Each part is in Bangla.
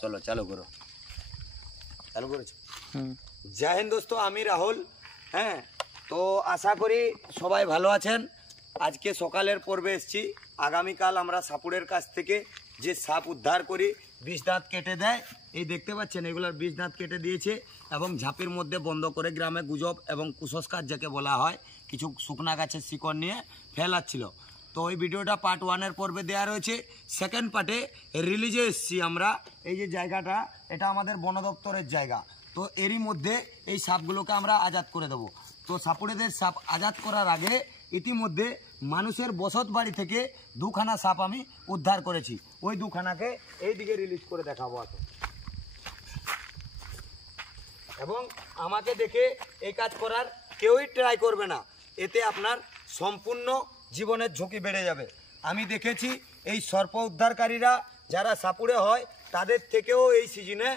চলো চালু করো, চালু করেছো। জয় হিন্দ দোস্তো, আমি রাহুল। হ্যাঁ, তো আশা করি সবাই ভালো আছেন। আজকে সকালের পর্বে এসেছি। আগামীকাল আমরা সাপুড়ের কাছ থেকে যে সাপ উদ্ধার করি, বিষ দাঁত কেটে দেয়, এই দেখতে পাচ্ছেন এগুলোর বিষ দাঁত কেটে দিয়েছে এবং ঝাঁপির মধ্যে বন্ধ করে গ্রামে গুজব এবং কুসংস্কার যাকে বলা হয়, কিছু শুকনা গাছের শিকড় নিয়ে ফেলাচ্ছিল। তো ওই ভিডিওটা পার্ট 1-এর পর্বে দেওয়া রয়েছে। সেকেন্ড পার্টে রিলিজে এসেছি আমরা। এই যে জায়গাটা, এটা আমাদের বন দপ্তরের জায়গা। তো এরই মধ্যে এই সাপগুলোকে আমরা আজাদ করে দেবো। তো সাপুড়েদের সাপ আজাদ করার আগে ইতিমধ্যে মানুষের বসত বাড়ি থেকে 2খানা সাপ আমি উদ্ধার করেছি। ওই 2খানাকে এই দিকে রিলিজ করে দেখাবো আছে। এবং আমাকে দেখে এই কাজ করার কেউই ট্রাই করবে না, এতে আপনার সম্পূর্ণ জীবনের ঝুঁকি বেড়ে যাবে। আমি দেখেছি এই সর্প উদ্ধারকারীরা যারা সাপুড়ে হয়, তাদের থেকেও এই সিজনে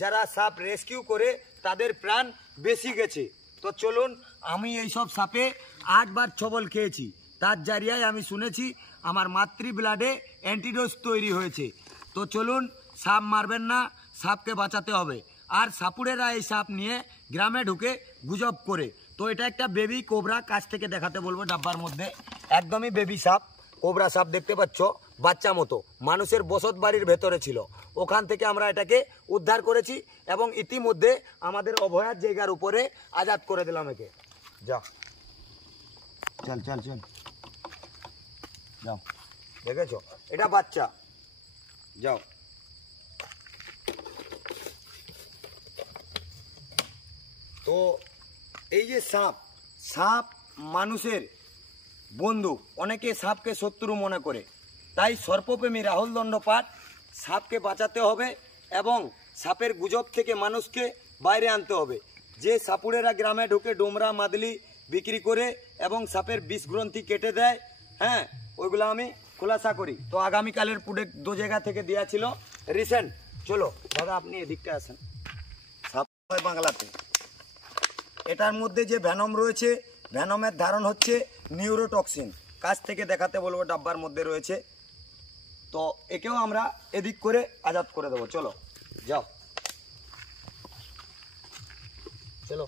যারা সাপ রেস্কিউ করে তাদের প্রাণ বেশি গেছে। তো চলুন, আমি এই সব সাপে 8 বার ছবল খেয়েছি। তার জারিয়ায় আমি শুনেছি আমার মাতৃ ব্লাডে অ্যান্টিডোজ তৈরি হয়েছে। তো চলুন, সাপ মারবেন না, সাপকে বাঁচাতে হবে। আর সাপুড়েরা এই সাপ নিয়ে গ্রামে ঢুকে গুজব করে। তো এটা একটা বেবি কোবরা, কাছ থেকে দেখাতে বলবো। ডাব্বার মধ্যে একদমই বেবি সাপ, কোবরা সাপ দেখতে পাচ্ছ, বাচ্চা মতো, মানুষের বসত বাড়ির ভেতরে ছিল। ওখান থেকে আমরা এটাকে উদ্ধার করেছি এবং ইতিমধ্যে আমাদের অভয়ার জায়গার উপরে আজাদ করে দিলাম একে। যাও, চল চল চল, যাও। দেখেছ, এটা বাচ্চা। যাও। তো এই যে সাপ, সাপ মানুষের বন্ধু, অনেকে সাপকে শত্রু মনে করে। তাই সর্পপ্রেমী রাহুল দণ্ডপাট সাপকে বাঁচাতে হবে এবং সাপের গুজব থেকে মানুষকে বাইরে আনতে হবে। যে সাপুড়েরা গ্রামে ঢুকে ডোমরা মাদলি বিক্রি করে এবং সাপের বিষ গ্রন্থি কেটে দেয়, হ্যাঁ, ওইগুলো আমি খোলাসা করি। তো আগামীকালের পুডে 2 জায়গা থেকে দেওয়া ছিল রিসেন্ট। চলো দাদা, আপনি এদিকটা আসেন। সাপ হয় বাংলাতে। এটার মধ্যে যে ভ্যানম রয়েছে, ভ্যানমের ধারণ হচ্ছে নিউরোটক্সিন। কাছ থেকে দেখাতে বলবো, ডাব্বার মধ্যে রয়েছে। তো একেও আমরা এদিক করে আজাদ করে দেবো। চলো, যাও, চলো।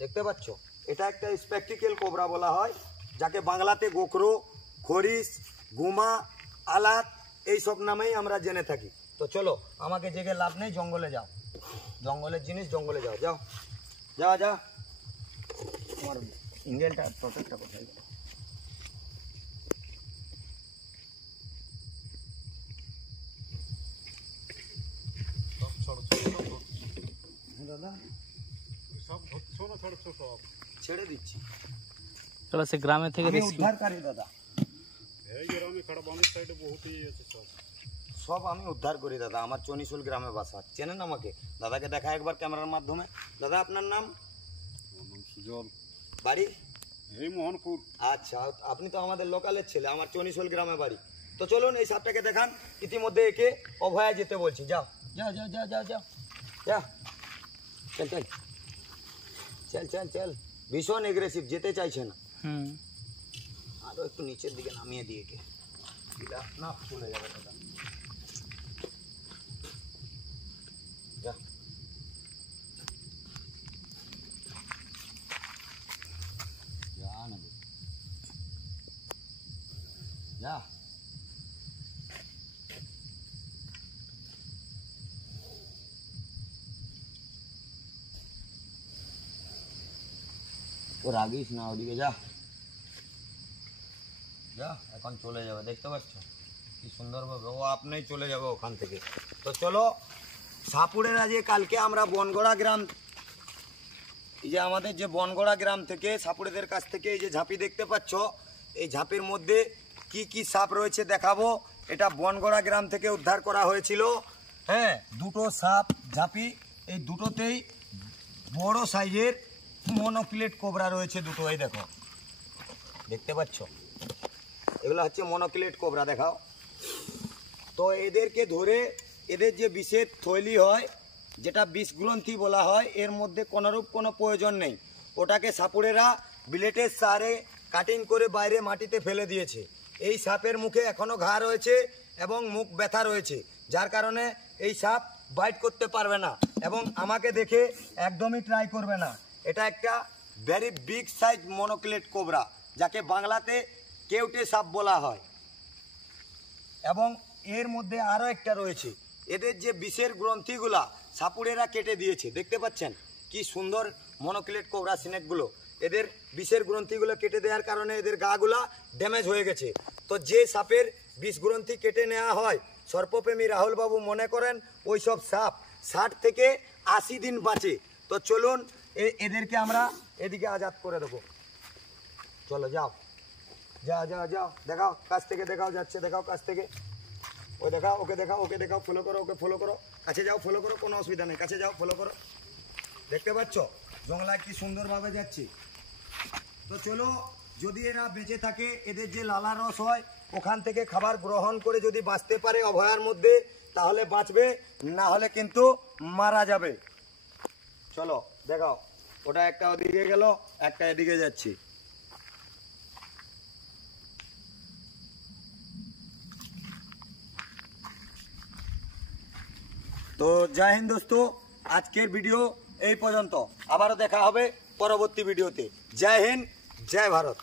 দেখতে পাচ্ছ, এটা একটা স্পেকটিক্যাল কোবরা বলা হয়, যাকে বাংলাতে গোখরো, খরিস, গুমা, আলাত এইসব নামেই আমরা জেনে থাকি। তো চলো, আমাকে জেগে লাভ নেই, জঙ্গলে যাও। জঙ্গলের জিনিস জঙ্গলে যাও, যাও যা যা। আমার ইঞ্জেলটা প্রোটেক্টটা কোথায় গেল? দাদা ছেড়ে দিচ্ছি। চলো, সে গ্রামে থেকে উদ্ধারকারী দাদা, সব আমি উদ্ধার করি দাদা। আমার চনিশুল গ্রামে বাসা। চেনেন আমাকে? দাদাকে দেখা একবার ক্যামেরার মাধ্যমে। দাদা, আপনার নাম? সুজল। বাড়ি? এই মোহনপুর। আচ্ছা, আপনি তো আমাদের লোকালের ছেলে। আমার চনিশুল গ্রামে বাড়ি। তো চলুন, এই সাপটাকে দেখান। ইতিমধ্যে একে অভয়া যেতে বলছি। যাও যাও যাও যাও যাও যাও, যা, চল চল চল চল চল। ভীষণ এগ্রেসিভ, যেতে চাইছে না। আরো একটু নিচের দিকে নামিয়ে দিয়ে কে না চলে যাবে দাদা। যা, যা না, যা। ও রাগিস না, ওদিকে যা, যা, এখন চলে যাবে। দেখতে পাচ্ছ কি সুন্দরভাবে ও আপনিই চলে যাবে ওখান থেকে। তো চলো, সাপুড়েরা যে কালকে আমরা বনগড়া গ্রাম, এই যে আমাদের যে বনগড়া গ্রাম থেকে সাপুড়েদের কাছ থেকে এই যে ঝাঁপি দেখতে পাচ্ছ, এই ঝাঁপির মধ্যে কি কি সাপ রয়েছে দেখাবো। এটা বনগড়া গ্রাম থেকে উদ্ধার করা হয়েছিল। হ্যাঁ, 2টো সাপ ঝাঁপি, এই দুটোতেই বড় সাইজের মনোক্লিট কোবরা রয়েছে 2টো। এই দেখো, দেখতে পাচ্ছ, এগুলো হচ্ছে মনোক্লিট কোবরা। দেখাও তো। এদেরকে ধরে এদের যে বিষের থৈলি হয়, যেটা বিষ গ্রন্থি বলা হয়, এর মধ্যে কোনোরূপ কোনো প্রয়োজন নেই। ওটাকে সাপুড়েরা বিলেটের সারে কাটিং করে বাইরে মাটিতে ফেলে দিয়েছে। এই সাপের মুখে এখনও ঘা রয়েছে এবং মুখ ব্যথা রয়েছে, যার কারণে এই সাপ বাইট করতে পারবে না এবং আমাকে দেখে একদমই ট্রাই করবে না। এটা একটা ভেরি বিগ সাইজ মনোক্লেট কোবরা, যাকে বাংলাতে কেউটে সাপ বলা হয়। এবং এর মধ্যে আরও একটা রয়েছে, এদের যে বিষের গ্রন্থিগুলা সাপুড়েরা কেটে দিয়েছে, দেখতে পাচ্ছেন কি সুন্দর মনোক্লেট কোবরা সিনেকগুলো। এদের বিষের গ্রন্থিগুলো কেটে দেওয়ার কারণে এদের গাগুলা ড্যামেজ হয়ে গেছে। তো যে সাপের বিষ গ্রন্থি কেটে নেওয়া হয়, সর্পপ্রেমী রাহুলবাবু মনে করেন ওই সব সাপ 60 থেকে 80 দিন বাঁচে। তো চলুন এদেরকে আমরা এদিকে আজাদ করে দেবো। চলো যাও, যাও যাও যাও, দেখাও কাছ থেকে, দেখাও যাচ্ছে, দেখাও কাছ থেকে, ওই দেখাও, ওকে দেখাও, ওকে দেখাও, ফলো করো, ওকে ফলো করো, কাছে যাও, ফলো করো, কোনো অসুবিধা নেই, কাছে যাও, ফলো করো। দেখতে পাচ্ছ জংলায় কি সুন্দরভাবে যাচ্ছে। তো চলো, যদি এরা বেঁচে থাকে, এদের যে লালা রস হয় ওখান থেকে খাবার গ্রহণ করে যদি বাঁচতে পারে অভয়ার মধ্যে, তাহলে বাঁচবে, না হলে কিন্তু মারা যাবে। চলো দেখাও, ওটা একটা ওদিকে গেল, একটা এদিকে যাচ্ছি। তো জয় হিন্দ দোস্তো, আজকের ভিডিও এই পর্যন্ত। আবারও দেখা হবে পরবর্তী ভিডিওতে। জয় হিন্দ, জয় ভারত।